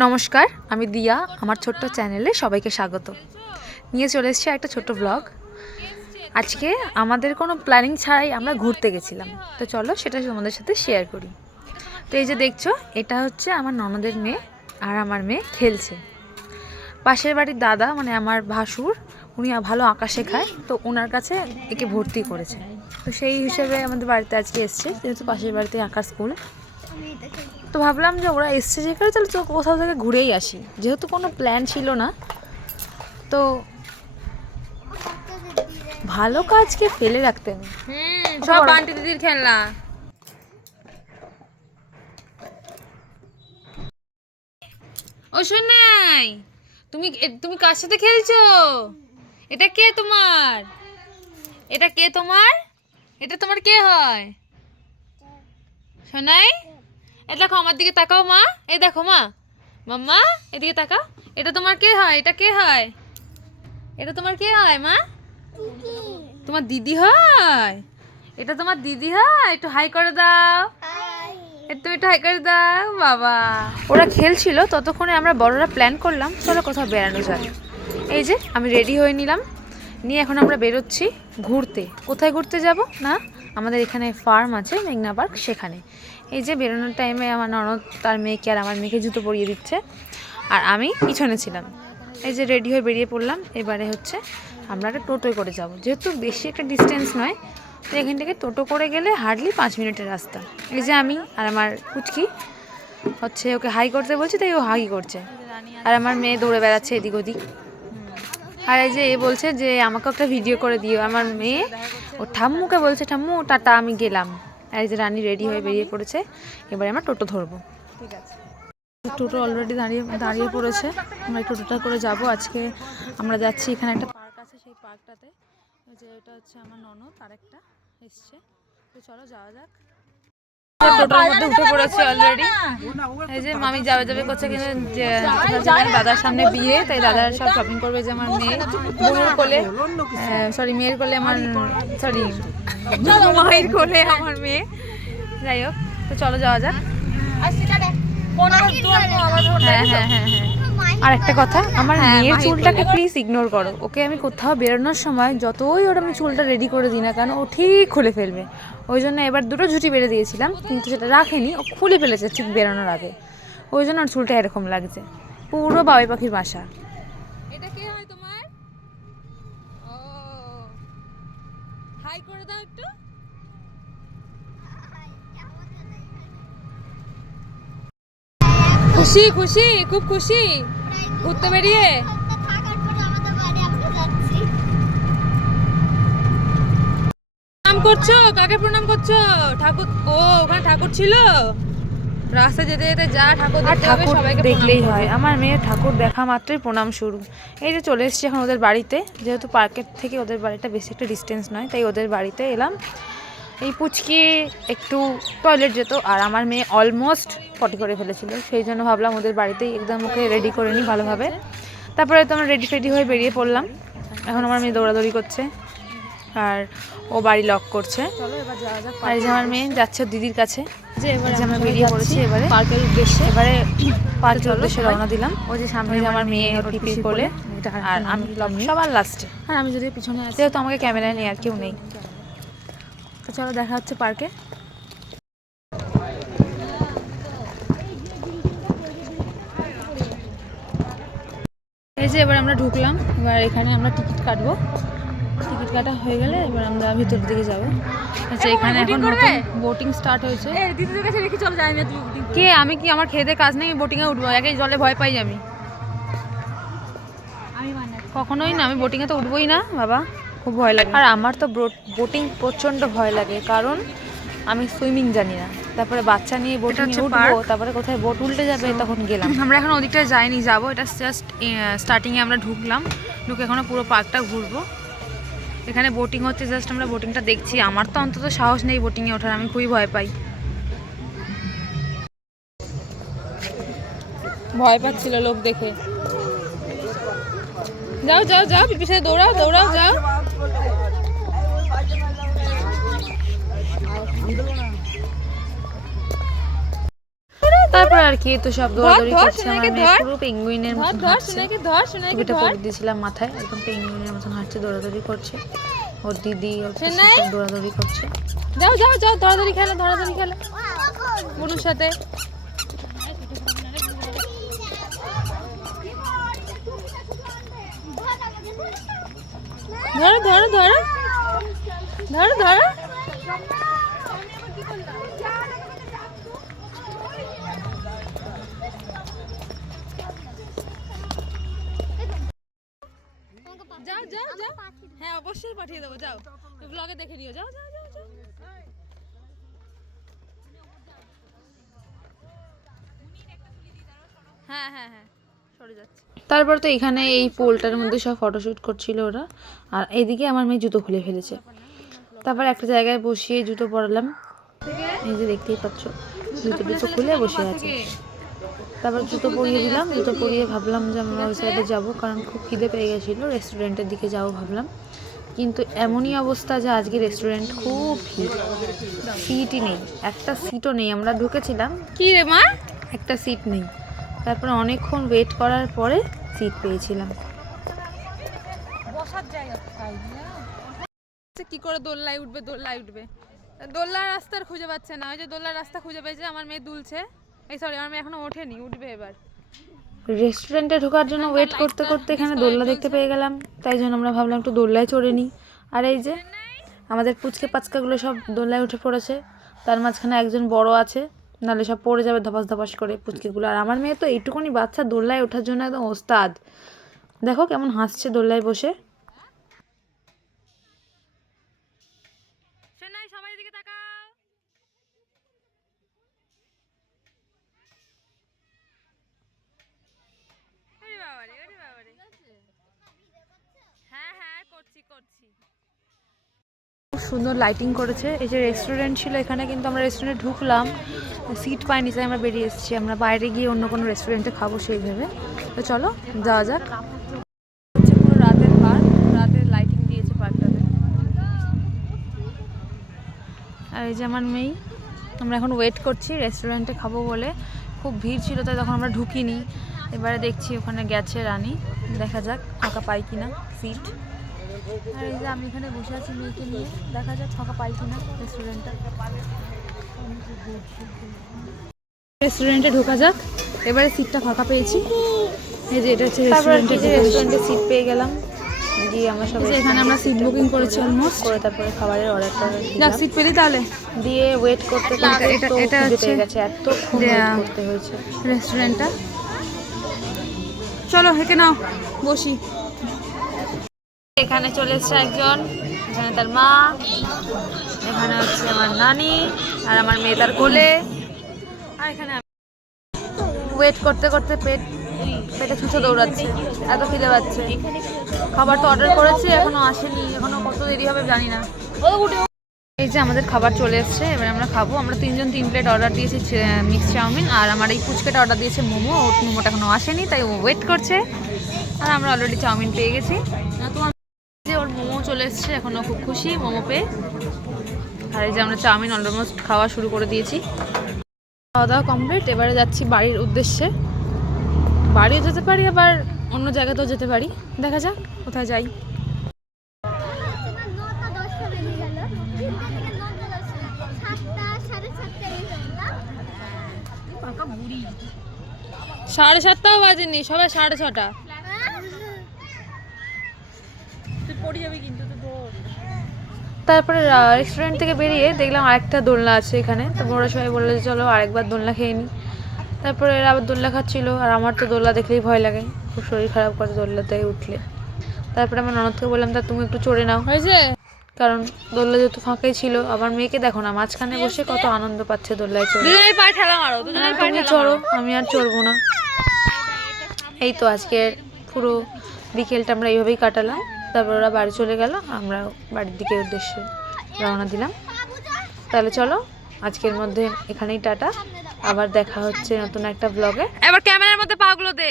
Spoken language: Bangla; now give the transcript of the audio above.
নমস্কার, আমি দিয়া, আমার ছোট্ট চ্যানেলে সবাইকে স্বাগত। নিয়ে চলে এসেছি একটা ছোট্ট ব্লগ আজকে আমাদের কোনো প্ল্যানিং ছাড়াই আমরা ঘুরতে গেছিলাম। তো চলো সেটা তোমাদের সাথে শেয়ার করি। তো এই যে দেখছ, এটা হচ্ছে আমার ননদের মেয়ে আর আমার মেয়ে খেলছে। পাশের বাড়ির দাদা মানে আমার ভাসুর, উনি ভালো আঁকা শেখায় তো ওনার কাছে একে ভর্তি করেছে। তো সেই হিসেবে আমাদের বাড়িতে আজকে এসছে, যেহেতু পাশের বাড়িতে আঁকার স্কুল তো ভাবলাম যে ওরা এসছে যেখানে তাহলে তো কোথাও থেকে ঘুরেই আসি। যেহেতু কোনো প্ল্যান ছিল না তো ভালো কাজকে ফেলে রাখতে নেই হুম সব বান্টি দিদির খেলনা। ও শোনাই তুমি তুমি কার সাথে খেলছো? এটা কে তোমার? এটা কে তোমার? এটা তোমার কে হয়? শোনাই এ দেখো আমার দিকে তাকাও মা। এই দেখো মা। মাম্মা এদিকে তাকাও। এটা তোমার কে হয়? এটা কে হয়? এটা তোমার কে হয় মা? তোমার দিদি হয়? এটা তোমার দিদি হয়? একটু হাই করে দাও। একটু একটু হাই করে দাও বাবা। ওরা খেলছিল ততক্ষণে আমরা বড়রা প্ল্যান করলাম চলো কোথাও বেড়ানো যায় এই যে আমি রেডি হয়ে নিলাম। নিয়ে এখন আমরা বেরোচ্ছি ঘুরতে। কোথায় ঘুরতে যাব? না আমাদের এখানে ফার্ম আছে মেঘনা পার্ক সেখানে। এই যে বেরোনোর টাইমে আমার ননদ তার মেয়েকে আর আমার মেয়েকে জুতো পরিয়ে দিচ্ছে। আর আমি পিছনে ছিলাম। এই যে রেডি হয়ে বেরিয়ে পড়লাম। এবারে হচ্ছে আমরা একটা টোটোয় করে যাব। যেহেতু বেশি একটা ডিস্টেন্স নয়, তো এখান থেকে টোটো করে গেলে হার্ডলি পাঁচ মিনিটের রাস্তা। এই যে আমি আর আমার কুচকি হচ্ছে ওকে হাই করতে বলছি, তাই ও হাই করছে। আর আমার মেয়ে দৌড়ে বেড়াচ্ছে এদিক ওদিক। আর এই যে এ বলছে যে আমাকে একটা ভিডিও করে দিও। আমার মেয়ে ও ঠাম্মুকে বলছে, ঠাম্মু, টাটা, আমি গেলাম। আর এই যে রানী রেডি হয়ে বেরিয়ে পড়েছে এবারে আমরা টোটো ধরবো। ঠিক আছে। টোটো অলরেডি দাঁড়িয়ে দাঁড়িয়ে পড়েছে। আমরা টোটোটা করে যাব। আজকে আমরা যাচ্ছি এখানে একটা পার্ক আছে সেই পার্কটাতে। ওই যে এটা হচ্ছে আমার ননদ আরেকটা এসছে। তো চলো যাওয়া যাক। টোটোর মধ্যে উঠে পড়েছি অলরেডি এই যে মামি যাবে যাবে করছে কিন্তু যে দাদার সামনে বিয়ে তাই দাদার সব শপিং করবে যে আমার মেয়ে। কোলে সরি মেয়ের কোলে আমার সরি মায়ের কোলে আমার মেয়ে। যাই হোক তো চলো যাওয়া যাক। হ্যাঁ হ্যাঁ হ্যাঁ হ্যাঁ। আর একটা কথা আমার মেয়ের চুলটাকে প্লিজ ইগনোর করো। ওকে আমি কোথাও বেরোনোর সময় যতই ওর আমি চুলটা রেডি করে দিই না কেন ও ঠিক খুলে ফেলবে। ওই জন্য এবার দুটো ঝুটি বেড়ে দিয়েছিলাম কিন্তু সেটা রাখেনি ও খুলে ফেলেছে ঠিক বেরোনোর আগে। ওই জন্য ওর চুলটা এরকম লাগছে। পুরো বাবুই পাখির বাসা এটা কে হয় তোমার ও হাই করে দাও একটু। খুশি খুশি, খুব খুশি। ঘুরতে বেরিয়ে। প্রণাম করছ? কাকে প্রণাম করছ? ঠাকুর ও, ওখানে ঠাকুর ছিল? রাস্তা যেতে যেতে যা ঠাকুর আর ঠাকুর সবাইকে দেখলেই হয়। আমার মেয়ের ঠাকুর দেখা মাত্রই প্রণাম শুরু। এই যে চলে এসেছি এখন ওদের বাড়িতে। যেহেতু পার্কের থেকে ওদের বাড়িটা বেশি একটা ডিস্টেন্স নয় তাই ওদের বাড়িতে এলাম। এই পুচকি একটু টয়লেট যেত আর আমার মেয়ে অলমোস্ট পটি করে ফেলেছিল। সেই জন্য ভাবলাম ওদের বাড়িতেই একদম ওকে রেডি করে নিই ভালোভাবে। তারপরে তো আমরা রেডি ফেডি হয়ে বেরিয়ে পড়লাম। এখন আমার মেয়ে দৌড়াদৌড়ি করছে। আর ও বাড়ি লক করছে। আর এই যে আমার মেয়ে যাচ্ছে দিদির কাছে। যে এবারে আমরা বেরিয়ে পড়েছি এবারে। পার্কের উদ্দেশ্যে। এবারে পার্কের উদ্দেশ্যে রওনা দিলাম। ওই যে সামনে আমার মেয়ে আর আমি সবার লাস্টে আর আমি যদি পিছনে আছি। যেহেতু আমাকে ক্যামেরায় আর কেউ নেই। তো চলো দেখা হচ্ছে পার্কে। এই যে এবার আমরা ঢুকলাম। এবার এখানে আমরা টিকিট কাটবো। কাটা হয়ে গেলে এবার আমরা ভিতরের দিকে যাব। আচ্ছা এখানে এখন বোটিং স্টার্ট হয়েছে। দিদিদের কাছে রেখে চল যাই না তুই কে? আমি কি? আমার খেতে কাজ নেই বোটিংয়ে উঠবো। একে জলে ভয় পাই আমি। কখনোই না আমি বোটিংয়ে তো উঠবোই না বাবা। খুব ভয় লাগে। আর আমার তো বোটিং প্রচণ্ড ভয় লাগে। কারণ আমি সুইমিং জানি না। তারপরে বাচ্চা নিয়ে বোটিং উঠবো তারপরে কোথায় বোট উল্টে যাবে তখন গেলাম। আমরা এখন ওদিকটা যাইনি যাব। এটা জাস্ট স্টার্টিংয়ে আমরা ঢুকলাম। ঢুকে এখনও পুরো পার্কটা ঘুরবো। এখানে বোটিং হচ্ছে জাস্ট আমরা বোটিংটা দেখছি। আমার তো অন্তত সাহস নেই বোটিংয়ে ওঠার, আমি খুবই ভয় পাই। ভয় পাচ্ছিল লোক দেখে। যাও যাও যাও পিপির সাথে দৌড়াও দৌড়াও, যাও। তারপর আর কি তো সব দৌড়াদৌড়ি করছে আমার মেয়ে পুরো পেঙ্গুইনের ধর হাঁটছে। টুপিটা পরে দিয়েছিলাম মাথায় একদম পেঙ্গুইনের মতন হাঁটছে দৌড়াদৌড়ি করছে। ওর দিদি ওর দৌড়াদৌড়ি করছে। যাও যাও যাও ধরাধরি খেলো ধরাধরি খেলো। বনুর সাথে। ধরো ধরো ধরো। ধরো ধরো। যাও যাও যাও। হ্যাঁ অবশ্যই পাঠিয়ে দেবো যাও। ব্লগে দেখে নিও যাও যাও যাও যাও। হ্যাঁ হ্যাঁ হ্যাঁ সরে যাচ্ছে। তারপর তো এখানে এই পোলটার মধ্যে সব ফটোশ্যুট করছিল ওরা। আর এইদিকে আমার মেয়ে জুতো খুলে ফেলেছে। তারপর একটা জায়গায় বসিয়ে জুতো পরালাম। এই যে দেখতেই পাচ্ছ জুতো টুতো খুলে বসে আছে। তারপর জুতো পরিয়ে দিলাম জুতো পরিয়ে ভাবলাম যে আমরা ওই সাইডে যাব কারণ খুব খিদে পেয়ে গেছিল রেস্টুরেন্টের দিকে যাব ভাবলাম। কিন্তু এমনই অবস্থা যে আজকে রেস্টুরেন্ট খুব ভিড়। সিটই নেই একটা সিটও নেই আমরা ঢুকেছিলাম। কি রে মা? একটা সিট নেই। তারপরে অনেকক্ষণ ওয়েট করার পরে সিট পেয়েছিলাম। বসার জায়গা কি করে দোল্লায় উঠবে দোল্লায় উঠবে। দোল্লার রাস্তা আর খুঁজে পাচ্ছে না। ওই যে দোল্লার রাস্তা খুঁজে পেয়েছে আমার মেয়ে দুলছে। এই সরি আমার এখনও ওঠেনি উঠবে এবার। রেস্টুরেন্টে ঢোকার জন্য ওয়েট করতে করতে এখানে দোলনা দেখতে পেয়ে গেলাম। তাই জন্য আমরা ভাবলাম একটু দোলনায় চড়ে নিই। আর এই যে আমাদের পুচকে পাচকাগুলো সব দোলনায় উঠে পড়েছে। তার মাঝখানে একজন বড় আছে নাহলে সব পড়ে যাবে ধপাস ধপাস করে পুচকেগুলো। আর আমার মেয়ে তো এইটুকুনি বাচ্চা দোলনায় ওঠার জন্য একদম ওস্তাদ। দেখো কেমন হাসছে দোলনায় বসে চেন্নাই সবাই দিকে তাকাও ওরে বাবারে ওরে বাবারে হ্যাঁ হ্যাঁ করছি করছি খুব সুন্দর লাইটিং করেছে। এই যে রেস্টুরেন্ট ছিল, এখানে কিন্তু আমরা রেস্টুরেন্টে ঢুকলাম। সিট পাইনি, তাই আমরা বেরিয়ে এসেছি। আমরা বাইরে গিয়ে অন্য কোনো রেস্টুরেন্টে খাব সেই ভেবে। তো চলো, যাওয়া যাক। রাতের পার্ক। রাতের লাইটিং দিয়েছে আর এই যে আমার মেয়ে, আমরা এখন ওয়েট করছি রেস্টুরেন্টে খাব বলে। খুব ভিড় ছিল, তাই তখন আমরা ঢুকিনি। এবারে দেখছি ওখানে গেছে রানী। দেখা যাক, ফাঁকা পাই কিনা। সিট আর এই যে আমি এখানে বসে আছি মেয়েকে নিয়ে। দেখা যাক ফাঁকা পাই কিনা রেস্টুরেন্টটা রেস্টুরেন্টে ঢোকা যাক। এবারে সিটটা ফাঁকা পেয়েছি। এই যে এটা হচ্ছে রেস্টুরেন্টে রেস্টুরেন্টে সিট পেয়ে গেলাম গিয়ে আমরা সব এখানে আমরা সিট বুকিং করেছি অলমোস্ট করে তারপরে খাবারের অর্ডারটা যাক সিট পেলি তাহলে। দিয়ে ওয়েট করতে এটা- হচ্ছে গেছে করতে হয়েছে। রেস্টুরেন্টটা চলো হেঁকে নাও। বসি। এখানে চলে এসছে একজন, এখানে তার মা, এখানে হচ্ছে আমার নানি আর আমার মেয়ে তার কোলে। আর এখানে ওয়েট করতে করতে পেট, পেটে ছুঁচো দৌড়াচ্ছে, এত খিদে পাচ্ছে। খাবার তো অর্ডার করেছি, এখনও আসেনি, এখনও কত দেরি হবে জানি না। এই যে আমাদের খাবার চলে এসছে, এবার আমরা খাব। আমরা তিনজন তিন প্লেট অর্ডার দিয়েছি মিক্স চাউমিন, আর আমার এই ফুচকাটা অর্ডার দিয়েছে মোমো, ওর মোমোটা এখনও আসেনি, তাই ও ওয়েট করছে। আর আমরা অলরেডি চাউমিন পেয়ে গেছি। মোমো চলে এসছে এখনও খুব খুশি মোমো পেয়ে। আর এই যে আমরা চাউমিন অলমোস্ট খাওয়া শুরু করে দিয়েছি। খাওয়া দাওয়া কমপ্লিট এবারে যাচ্ছি বাড়ির উদ্দেশ্যে। বাড়িও যেতে পারি, আবার অন্য জায়গাতেও যেতে পারি। দেখা যাক, কোথায় যাই। সাড়ে সাতটাও বাজেনি সবাই সাড়ে ছটা। তারপরে রেস্টুরেন্ট থেকে বেরিয়ে দেখলাম আরেকটা দোলনা আছে এখানে। তো ওরা সবাই বলল যে চলো আরেকবার দোলনা খেয়ে নিই তারপরে এরা আবার দোলনা খাচ্ছিল। আর আমার তো দোলনা দেখলেই ভয় লাগে। খুব শরীর খারাপ করে দোলনাতে উঠলে। তারপরে আমার ননদকে বললাম তা তুমি একটু চড়ে নাও। হয়েছে? কারণ দোলনা যেহেতু ফাঁকাই ছিল আমার মেয়েকে দেখো না মাঝখানে বসে কত আনন্দ পাচ্ছে দোলনায় চড়ে। হ্যাঁ, তুমি চড়ো আমি আর চড়বো না। এই তো আজকের পুরো বিকেলটা আমরা এইভাবেই কাটালাম। তারপর ওরা বাড়ি চলে গেল, আমরা বাড়ির দিকে উদ্দেশ্যে রওনা দিলাম। তাহলে চলো, আজকের মধ্যে এখানেই টাটা। আবার দেখা হচ্ছে নতুন একটা ব্লগে এবার ক্যামেরার মধ্যে পাগুলো দে।